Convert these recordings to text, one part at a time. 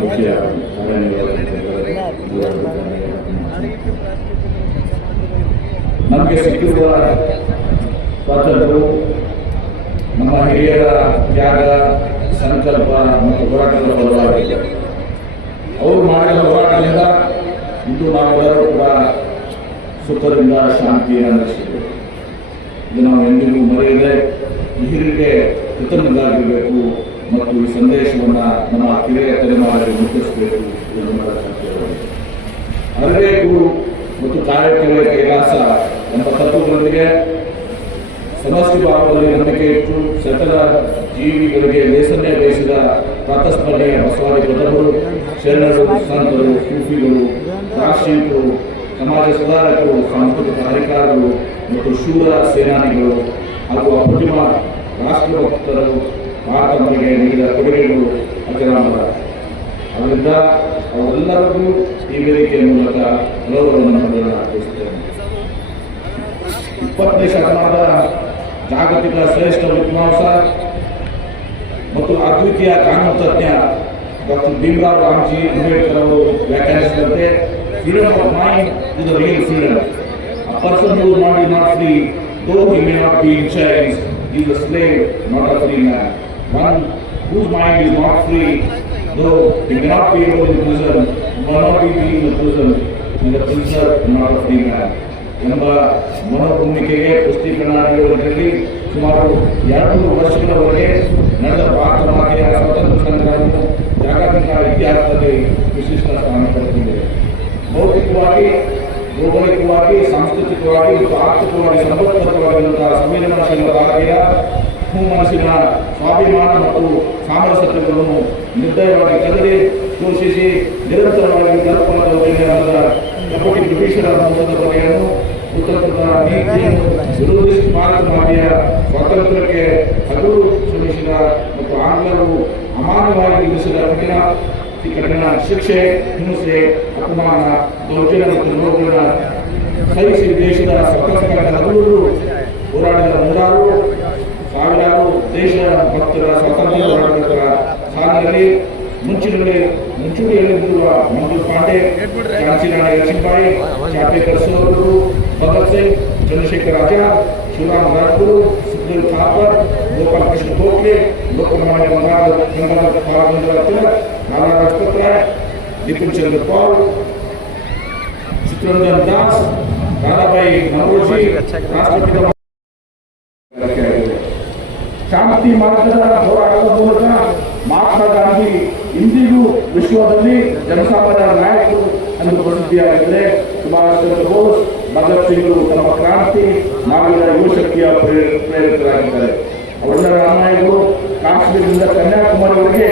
ಮುಖ್ಯ ಕಾರ್ಯನಿರ್ವಾಹಕರು ನಮಗೆ ಸಿಕ್ಕಿರುವ ಸ್ವಾತಂತ್ರ್ಯವು ನಮ್ಮ ಹಿರಿಯರ ತ್ಯಾಗ, ಸಂಕಲ್ಪ ಮತ್ತು ಹೋರಾಟದ ಫಲವಾಗಿದೆ. ಅವರು ಮಾಡಿದ ಹೋರಾಟದಿಂದ ಇಂದು ನಾವೆಲ್ಲರೂ ಕೂಡ ಸುಖದಿಂದ ಶಾಂತಿಯನ್ನು ನಡೆಸಿದ್ದೇವೆ. ಇದು ನಾವು ಎಂದಿಗೂ ಮರೆಯದೆ ಈ ಹಿರಿಯರಿಗೆ ಕೃತಜ್ಞರಾಗಿರಬೇಕು ಮತ್ತು ಈ ಸಂದೇಶವನ್ನು ನಮ್ಮ ಕಿರಿಯ ತಲೆಮಾರಿಗೆ ಮುಟ್ಟಿಸಬೇಕು ಎಂದು ಅರಿವು ಮತ್ತು ಕಾರ್ಯಕ್ರಮ ಕೈಲಾಸ ಎಂಬ ತತ್ವಗಳೊಂದಿಗೆ ಸಮಷ್ಟಿ ಭಾವದಲ್ಲಿ ನಂಬಿಕೆ ಇಟ್ಟು ಸಕಲ ಜೀವಿಗಳಿಗೆ ಲೇಸನ್ನೇ ಬಯಸಿದ ಪ್ರಾತಸ್ಮರಣೆಯ ಬಸವಾದಿ ಬದಲರು, ಶರಣರು, ಸಂತರು, ಸೂಫಿಗಳು, ದಾರ್ಶನಿಕರು, ಸಮಾಜ ಸುಧಾರಕರು, ಸಾಂಸ್ಕೃತಿಕ ಅಧಿಕಾರಿಗಳು ಮತ್ತು ಶೂರ ಸೇನಾನಿಗಳು ಹಾಗೂ ಅಪ್ರತಿಮ ರಾಷ್ಟ್ರಭಕ್ತರು ಭಾರತಕ್ಕೆ ನೀಡಿದ ಕೊಡುಗೆಗಳು ಅಜರಾಮರ. ಅದರಿಂದ ಅವರೆಲ್ಲರಿಗೂ ಈ ವೇದಿಕೆಯ ಮೂಲಕ ಗೌರವವನ್ನು ಅರ್ಪಿಸುತ್ತೇನೆ. 20ನೇ ಶತಮಾನದ ಜಾಗತಿಕ ಶ್ರೇಷ್ಠ ವಿದ್ವಾಂಸ ಮತ್ತು ಅದ್ವಿತೀಯ ಕಾನೂನು ತಜ್ಞ ಡಾಕ್ಟರ್ ಭೀಮರಾವ್ ರಾಮ್ಜಿ ಅಂಬೇಡ್ಕರ್ ಅವರು ವ್ಯಾಖ್ಯಾನಿಸಿದಂತೆ freedom of mind is the real freedom. A person who is not free, though he may not be in chains, is a slave, not a free man. One whose mind is not free, though he may not be able in prison, may not be in the prison, is a prisoner, not a free man. ಎಂಬ ಮನೋಭೂಮಿಕೆಗೆ ಪುಷ್ಟೀಕರಣ ನೀಡುವುದರಲ್ಲಿ ಸುಮಾರು 200 ವರ್ಷಗಳವರೆಗೆ ನಡೆದ ಭಾರತ ಮಾತೆಯ ಸ್ವಾತಂತ್ರ್ಯ ಸಂಗ್ರಾಮವು ಜಾಗತಿಕ ಇತಿಹಾಸದಲ್ಲಿ ವಿಶಿಷ್ಟ ಸ್ಥಾನ ಪಡೆದಿದೆ. ಭೌತಿಕವಾಗಿ, ಭೌಗೋಳಿಕವಾಗಿ, ಸಾಂಸ್ಕೃತಿಕವಾಗಿ ಮತ್ತು ಆರ್ಥಿಕವಾಗಿ ಸಂಪತ್ಪರವಾಗಿರುವಂತಹ ಸಂವೇದನಾಶೀಲ ಭಾರತೀಯ ಮನಸ್ಸಿನ ಸ್ವಾಭಿಮಾನ ಮತ್ತು ಸಾಮರಸ್ಯತೆಗಳನ್ನು ನಿರ್ದಯವಾಗಿ ಕದಡಿ ಘೋಷಿಸಿ ನಿರಂತರವಾಗಿ ದರ್ಪಣದ ಕಪಟಿ ಬ್ರಿಟಿಷರ ಮೋಸದ ಬಗೆಯನ್ನು ಉತ್ತರದ ನೀತಿಯನ್ನು ವಿರೋಧಿಸಿ ಭಾರತ ಮಾತೆಯ ಸ್ವಾತಂತ್ರ್ಯಕ್ಕೆ ಹಗಲು ಶ್ರಮಿಸಿದ ಮತ್ತು ಆಂಗ್ಲರು ಅಮಾನ್ಯವಾಗಿ ವಿಧಿಸಿದ ಕಠಿಣ ಶಿಕ್ಷೆ, ಹಿಂಸೆ, ಅಪಮಾನ, ದೌರ್ಜನ್ಯ ಮತ್ತು ನೋವುಗಳ ಸಹಿಸಿ ದೇಶದ ಸ್ವಾತಂತ್ರ್ಯಕ್ಕೆ ಹಗಲು ಹೋರಾಡಿದ ಸಾವಿರಾರು ದೇಶ ಭಕ್ತರ ಸ್ವಾತಂತ್ರ್ಯ ಹೋರಾಟಗಾರರ ಸಾಲಿನಲ್ಲಿ ಮುಂಚೂಣಿಯಲ್ಲಿರುವ ಮಂಜು ಪಾಂಡೆ, ಝಾನ್ಸಿ ರಾಣಿ ಲಕ್ಷ್ಮೀಬಾಯಿ, ಚಾಪೇಕರ್ ಸೋದರರು, ಭಗತ್ ಸಿಂಗ್, ಚಂದ್ರಶೇಖರ್ ಆಜಾದ್, ಶಿವರಾಮ್ ರಾಜ್ಗುರು, ಸುಖದೇವ್ ಥಾಪರ್, ಗೋಪಾಲ್ ಕೃಷ್ಣ ಗೋಖಲೆ, ಲೋಕಮಾನ್ಯ ಬಾಲಗಂಗಾಧರ ತಿಲಕ್, ಲಾಲಾ ಲಜಪತ್ ರಾಯ್, ನಿಪುಣ್ ಚಂದ್ರ ಪಾಲ್, ಚಿತ್ತರಂಜನ್ ದಾಸ್, ದಾದಾಬಾಯಿ ನವರೋಜಿ, ರಾಷ್ಟ್ರಪಿತ ಶಾಂತಿ ಮಾರ್ಗದ ಹೋರಾಟದ ಮೂಲಕ ಮಹಾತ್ಮ ಗಾಂಧಿ ಇಂದಿಗೂ ವಿಶ್ವದಲ್ಲಿ ಜನಸಾಮಾನ್ಯರ ನಾಯಕರು ಎಂದು ಪ್ರಸಿದ್ಧಿಯಾಗಿದ್ದರೆ, ಸುಭಾಷ್ ಚಂದ್ರ ಬೋಸ್, ಭಗತ್ ಸಿಂಗ್ರು ತಮ್ಮ ಕ್ರಾಂತಿ ನಾವಿನ ಯುವಶಕ್ತಿಯ ಪ್ರೇರಿತರಾಗಿದ್ದಾರೆ. ಅವರೆಲ್ಲರ ಅನ್ಯಾಯಗಳು ಕಾಶ್ಮೀರದಿಂದ ಕನ್ಯಾಕುಮಾರಿವರೆಗೆ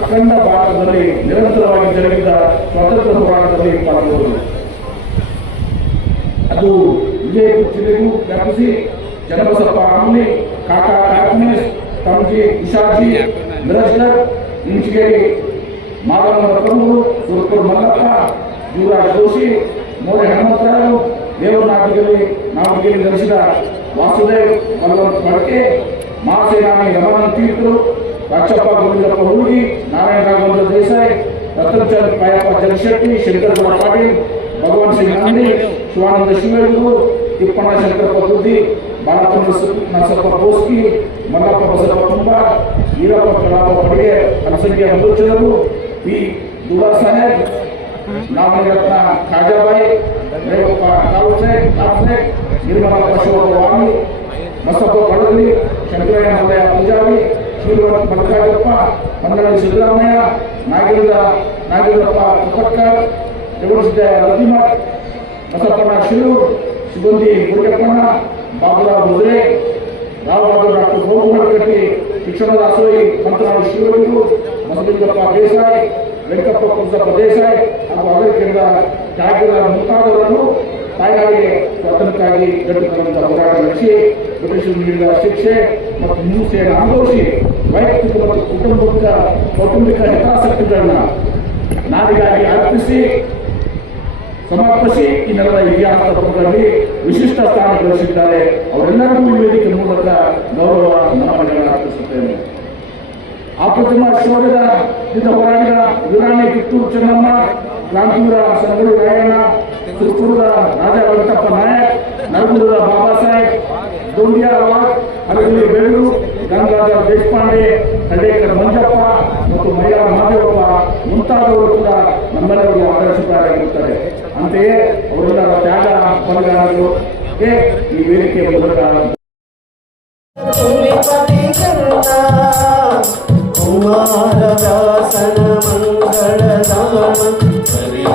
ಅಖಂಡ ಭಾರತದಲ್ಲಿ ನಿರಂತರವಾಗಿ ಜರುಗಿದ ಸ್ವಾತಂತ್ರ್ಯ ಹೋರಾಟದಲ್ಲಿ ಪಾಲ್ಗೊಂಡರು. ಅದು ವಿಜಯಪುರ ಜಿಲ್ಲೆಗೂ ವ್ಯಾಪಿಸಿ ಚನ್ನಬಸಪ್ಪ ಆಮ್ಲಿ, ಕಾಕಾ ಕಾರ್ಖಾನೆ, ತಮಜಿ ಉಷಾಜಿ, ಮಿರಜ್ಗರ್, ಇಂಚಿಗೇರಿ, ಮಾದನವರ ಪ್ರಭು, ಸುರಪುರ ಮಲ್ಲಪ್ಪ, ಯುವರಾಜ್ ಜೋಶಿ, ಮೋರೆ ಹನುಮಂತರಾಯರು, ದೇವನಾಗಿಯಲ್ಲಿ ಧರಿಸಿದ ವಾಸುದೇವ್ ವಲ್ಲಭ ಮಡಕೆ, ಮಹಾಸೇನಾನಿ ರಮಾನಂದ ತೀರ್ಥರು, ರಾಚಪ್ಪ ಗೋವಿಂದಪ್ಪ ಹುಡುಗಿ, ನಾರಾಯಣ ರಾಘವೇಂದ್ರ ದೇಸಾಯಿ, ರತನ್ಚಂದ್ ಕಾಯಪ್ಪ ಜಗಶೆಟ್ಟಿ, ಶಂಕರಗೌಡ ಪಾಟೀಲ್, ಭಗವಾನ್ ಸಿಂಗ್ ನಂದಿ, ಶಿವಾನಂದ ಶಿವೇಗೌಡರು, ತಿಪ್ಪಣ್ಣ ಶಂಕರಪ್ಪ ಬುದ್ಧಿ, ಬಾಲಚಂದ್ರ ನರಸಪ್ಪ ಬೋಸ್ಕಿ, ಮಲ್ಲಪ್ಪ ಬಸಪ್ಪ ತುಂಬ, ಈರಪ್ಪ ಕಲಾಪ ಪಡಿಗೆ, ಅನಸಂಖ್ಯ ಮಧುಚಂದ್ರರು, ಪಿ ದುಲಾ ಸಾಹೇಬ್, ನಾಮರತ್ನ ಖಾಜಾಬಾಯಿ, ರೇವಪ್ಪ ಕಾಲುಸೆ, ನಿರ್ಮಲಾ ಪಶುವಾಮಿ, ಮಸಪ್ಪ ಕಡಲಿ, ಶಂಕರಯ್ಯ ಮಲ್ಲಯ್ಯ ಪೂಜಾರಿ, ಶಿವರಾಮ ಮಲ್ಲಿಕಾರ್ಜುನಪ್ಪ, ಮಂಗಳೂರು ಸಿದ್ದರಾಮಯ್ಯ, ನಾಗೇಂದ್ರಪ್ಪ ಕುಪ್ಪಟ್ಕರ್, ರೇವಣಸಿದ್ದ ರವಿಮಠ್, ಬಸಪ್ಪಣ್ಣ ಶಿರೂರ್, ಸಿಬ್ಬಂದಿ ಗುರುಕಪ್ಪಣ್ಣ, ಬಾಬುರಾವ್ ಮುದ್ರೆ, ರಾವ್ ಬಹದ್ದೂರ್ ಡಾಕ್ಟರ್ ಗೋಮುಗಡಕಟ್ಟಿ, ಶಿಕ್ಷಣದ ಅಸೋಯಿ ಮಂತ್ರಾಲಯ ಶಿವಲಿಂಗು, ಮಸಲಿಂಗಪ್ಪ ದೇಸಾಯಿ, ವೆಂಕಪ್ಪ ಕುಂಸಪ್ಪ ದೇಸಾಯಿ ಹಾಗೂ ಅಮೆರಿಕದ ತ್ಯಾಗದ ಮುಂತಾದವರನ್ನು ತಾಯ್ನಾಡಿಗೆ ಸ್ವಾತಂತ್ರ್ಯಕ್ಕಾಗಿ ಗಟ್ಟಿತನದ ಹೋರಾಟ ನಡೆಸಿ ಬ್ರಿಟಿಷರು ನೀಡಿದ ಶಿಕ್ಷೆ ಮತ್ತು ಹಿಂಸೆಯನ್ನು ಅನುಭವಿಸಿ ವೈಯಕ್ತಿಕ ಮತ್ತು ಕೌಟುಂಬಿಕ ಹಿತಾಸಕ್ತಿಗಳನ್ನು ನಾಡಿಗಾಗಿ ಅರ್ಪಿಸಿ ಸಮರ್ಪಿಸಿ ಈ ನೆಲದ ಇತಿಹಾಸದ ಪುಟದಲ್ಲಿ ವಿಶಿಷ್ಟ ಸ್ಥಾನ ಗಳಿಸಿದ್ದಾರೆ. ಅವರೆಲ್ಲರಿಗೂ ಈ ವೇದಿಕೆ ಮೂಲಕ ಗೌರವ ನಮನಗಳನ್ನು ಅರ್ಪಿಸುತ್ತೇನೆ. ಅಪ್ರತಿಮ ಶೌರ್ಯದ ಇದು ಹೋರಾಡಿದ ಯುರಾಣಿ ಕಿತ್ತೂರು ಚೆನ್ನಮ್ಮ, ಕ್ರಾಂತಿವೀರ ಸಂಗೊಳ್ಳಿ ರಾಯಣ್ಣ, ಸುತ್ತೂರದ ರಾಜ ವೆಂಕಟಪ್ಪ ನಾಯಕ್, ನರಗುಂದದ ಬಾಬಾ ಸಾಹೇಬ್, ದೋಂಡಿಯಾ ಅವಾರ್ಡ್, ಅರವಿಂದ ಬೆಳ್ಳೂರು, ಗಂಗಾಧರ ದೇಶಪಾಂಡೆ, ಹಳ್ಳೇಕರ್ ಮಂಜಪ್ಪ ಮತ್ತು ಮೈಲಾರ ಮಹದೇವಪ್ಪ ಮುಂತಾದವರು ಕೂಡ ನಮ್ಮೆಲ್ಲರಿಗೂ ಆದರ್ಶಪ್ರಾಯರಾಗಿರುತ್ತಾರೆ. ಅಂತೆಯೇ ಅವರೆಲ್ಲರ ತ್ಯಾಗ ಬಲಿದಾನಗಳು ಈ ವೇದಿಕೆಯ ಮೂಲಕ ಕುಮಾರದಾಸನ ಮಂಗಳಧಾಮಂ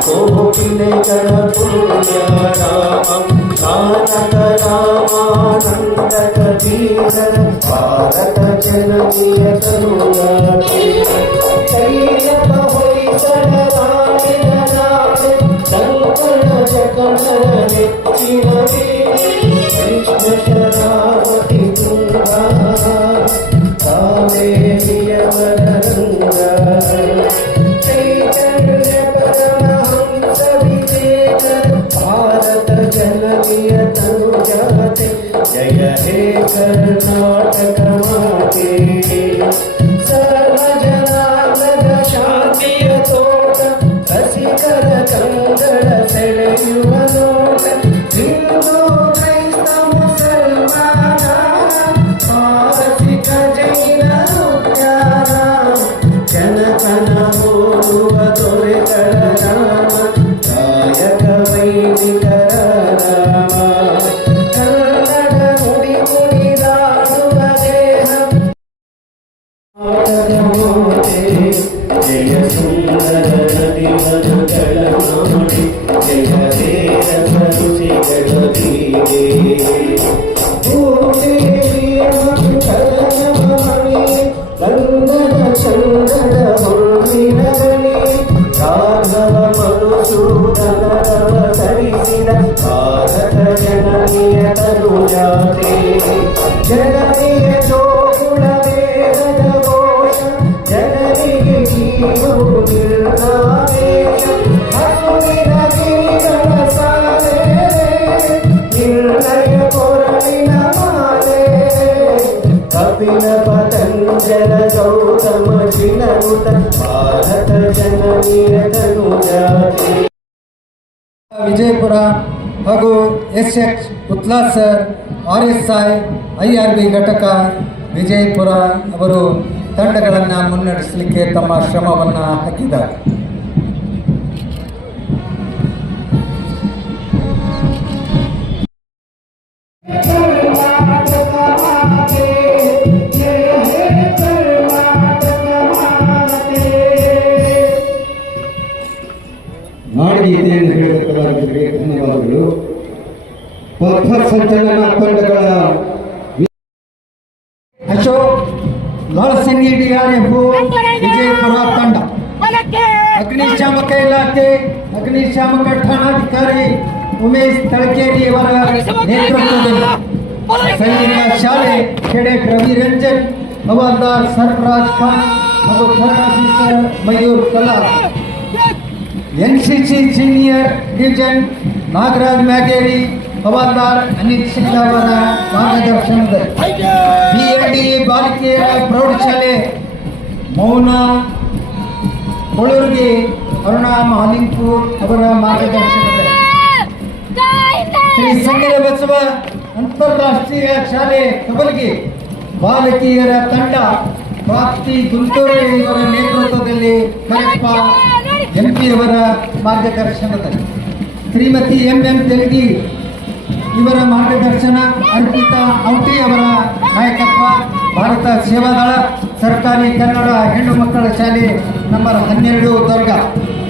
ಕೋಕಿಲೆಗಳ ಪುಣ್ಯಧಾಮಂ ಕಾನಕ ರಾಮಾನಂದಕ ಧೀರರ ಭಾರತ ಜನನಿಯ ಕರುಣಾಕೆ ಕೈಲಕ ಹೊಯ್ಸಳ ರಾಣಿನ ನಾಡೆ ಸಂಕಟ ಜಗಮನ ನೆಚ್ಚಿನವೇ ಕೃಷ್ಣ ಶರಾವತಿ ತುಂಗಾ ಕಾವೇರಿಯವರ ರಂಗ ಚೈತನ್ಯ ಪರಮಹಂಸ ವಿವೇಕ ಭಾರತ ಜನನಿಯ ತನುಜಾತೆ ಜಯ ಹೇ ಕರ್ನಾಟಕ ಮಾತೆ ಸರ್ವ ಜನಾಂಗದ ಶಾಂತಿಯ ತೋಟ ರಸಿಕರ ಕಂಗಳ ಸೆಳೆಯುವ ನೋಟ ಹಿಂದೂ ಕ್ರೈಸ್ತ ಮುಸಲ್ಮಾನ ಪಾರಸಿಕ ಜೈನ ಉದ್ಯಾನ ಜನಕನ ಹೋಲುವ ದೊರೆಗಳ ರಾಮ ಗಾಯಕ ವೈದಿಕರ ರಾಮ ಕನ್ನಡ ನುಡಿ ನುಡಿದಾಡುವ ದೇಹ ಜಯ ಸುಂದರ ನದಿ ಮಧುಗಳ ನಾಡಿ ಜಯ ವೇದ ಸರುಸಿಗಳ ಬೀಗೆ ಕನ್ನಡ ಚಂದದ ಹೊಮ್ಮಿನಗಲಿ ರಾಘವ ಮಧುಸೂದನರವ ಧರಿಸಿದ ಭಾರತ ಜನನಿಯ ತನುಜಾತೆ ಜನನಿಯ ಜೋಗುಳ ವೇದದ ಘೋಷ ಜನನಿಗೆ ಜೀವವು ನಿರ್ನಾವೇಶ ಹಸುವಿನ ಗಿರಿಗಳ ಸಾಲೆ ನಿರ್ಣಯ ಕೊರಳಿನ ಮಾಲೆ ಕಪಿಲ ಪತಂಜಲ ಗೌತಮ ಜಿನನುತ ಭಾರತ ಜನನಿಯ ತನುಜಾತೆ ವಿಜಯಪುರ ಹಾಗೂ ಎಸ್.ಎಚ್. ಉತ್ಲಾಸ್ ಸರ್, RSI IRB ಘಟಕ ವಿಜಯಪುರ ಅವರು ತಂಡಗಳನ್ನು ಮುನ್ನಡೆಸಲಿಕ್ಕೆ ತಮ್ಮ ಶ್ರಮವನ್ನು ಹಾಕಿದ್ದಾರೆ. ನಾಡಗೀತೆಯನ್ನು ಹೇಳಬೇಕಾಗಿದ್ದರೆ ಧನ್ಯವಾದಗಳು. ಪಥ ಸಂಚಲನ ತಂಡಗಳ ಅಶೋಕ್ ಲೋಳಸಿಂಗಿ DRF ವಿಜಯಪುರ ತಂಡ, ಅಗ್ನಿಶಾಮಕ ಇಲಾಖೆ ಅಗ್ನಿಶಾಮಕ ಠಾಣಾಧಿಕಾರಿ ಉಮೇಶ್ ತಳಕೇರಿ ಅವರ ನೇತೃತ್ವದಲ್ಲಿ ಸೈನಿಕ ಶಾಲೆ ಕೆಡೆಟ್ ರವಿರಂಜನ್, ಹವಾಲ್ದಾರ್ ಸರ್ಫರಾಜ್ ಖಾನ್ ಹಾಗೂ third officer Mayur Kala, NCC senior division Nagaraj Myageri, havildar Anil Singh ಅವರ ಮಾರ್ಗದರ್ಶನದಲ್ಲಿ BLD ಬಾಲಿಕೆಯರ ಪ್ರೌಢಶಾಲೆ ಮೌನ ಕೊಳೂರಿಗೆ ಅರುಣಾ ಮಾಲಿಂಗ್ಪುರ್ ಅವರ ಮಾರ್ಗದರ್ಶನದಲ್ಲಿ ಶ್ರೀ ಸಂಗೀತ ಬಸವ ಅಂತಾರಾಷ್ಟ್ರೀಯ ಶಾಲೆ ಕಬಲ್ಗಿ ಬಾಲಕಿಯರ ತಂಡ ಪ್ರಾಪ್ತಿ ಗುಂಟೂರು ಇವರ ನೇತೃತ್ವದಲ್ಲಿ ಕರೆಪ್ಪ MP ಅವರ ಮಾರ್ಗದರ್ಶನದಲ್ಲಿ ಶ್ರೀಮತಿ MM ತೆಲಗಿ ಇವರ ಮಾರ್ಗದರ್ಶನ, ಅರ್ಪಿತಾ ಔಟಿ ಅವರ ನಾಯಕತ್ವ, ಭಾರತ ಸೇವಾದಳ ಸರ್ಕಾರಿ ಕನ್ನಡ ಹೆಣ್ಣು ಮಕ್ಕಳ ಶಾಲೆ ನಂಬರ್ 12 ದರ್ಗ,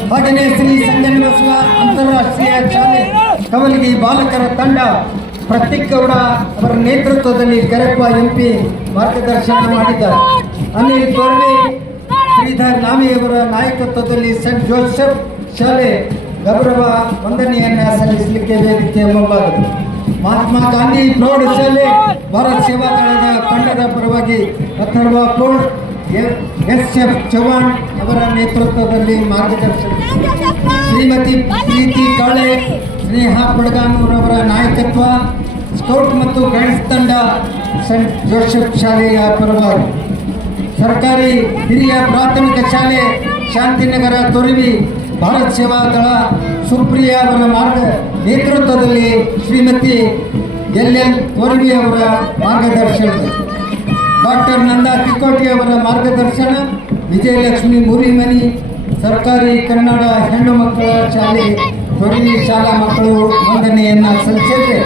ಹಾಗೆಯೇ ಶ್ರೀ ಸಂಗನ ಬಸವ ಅಂತಾರಾಷ್ಟ್ರೀಯ ಶಾಲೆ ಕವಲಗಿ ಬಾಲಕರ ತಂಡ ಪ್ರತೀಕ್ ಗೌಡ ಅವರ ನೇತೃತ್ವದಲ್ಲಿ ಕರೆಪ್ಪ MP ಮಾರ್ಗದರ್ಶನ ಮಾಡಿದ್ದಾರೆ. ಅನಿಲ್ ತೋರ್ವೆ, ಶ್ರೀಧರ್ ನಾಮಿ ಅವರ ನಾಯಕತ್ವದಲ್ಲಿ ಸೆಂಟ್ ಜೋಸೆಫ್ ಶಾಲೆ ಗೌರವ ವಂದನೆಯನ್ನು ಸಲ್ಲಿಸಲಿಕ್ಕೆ ವೇದಿಕೆ ಮುಂಭಾಗ ಮಹಾತ್ಮ ಗಾಂಧಿ ಪ್ರೌಢಶಾಲೆ ಭಾರತ ಸೇವಾದಳದ ತಂಡದ ಪರವಾಗಿ ಅಥರ್ವ ಕೋರ್ಟ್ SF ಚೌಹಾಣ್ ಅವರ ನೇತೃತ್ವದಲ್ಲಿ ಮಾರ್ಗದರ್ಶನ, ಶ್ರೀಮತಿ ಪ್ರೀತಿ ಕಾಳೆ, ಸ್ನೇಹ ಪಡಗಾನೂರ್ ಅವರ ನಾಯಕತ್ವ, ಸ್ಕೌಟ್ ಮತ್ತು ಗೈಡ್ಸ್ ತಂಡ ಸೆಂಟ್ ಜೋಸೆಫ್ ಶಾಲೆಯ ಪರವಾಗಿ ಸರ್ಕಾರಿ ಹಿರಿಯ ಪ್ರಾಥಮಿಕ ಶಾಲೆ ಶಾಂತಿನಗರ ತೊರವಿ ಭಾರತ್ ಸೇವಾ ದಳ ಸುಪ್ರಿಯಾ ಅವರ ನೇತೃತ್ವದಲ್ಲಿ ಶ್ರೀಮತಿ LL ತೊರವಿ ಅವರ ಮಾರ್ಗದರ್ಶನದಲ್ಲಿ ಡಾಕ್ಟರ್ ನಂದಾ ತಿಕೋಟಿ ಅವರ ಮಾರ್ಗದರ್ಶನ ವಿಜಯಲಕ್ಷ್ಮಿ ಮುರಿಮನಿ ಸರ್ಕಾರಿ ಕನ್ನಡ ಹೆಣ್ಣು ಮಕ್ಕಳ ಶಾಲೆ ತೊರವಿ ಶಾಲಾ ಮಕ್ಕಳು ವಂದನೆಯನ್ನು ಸಲ್ಲಿಸಿದರೆ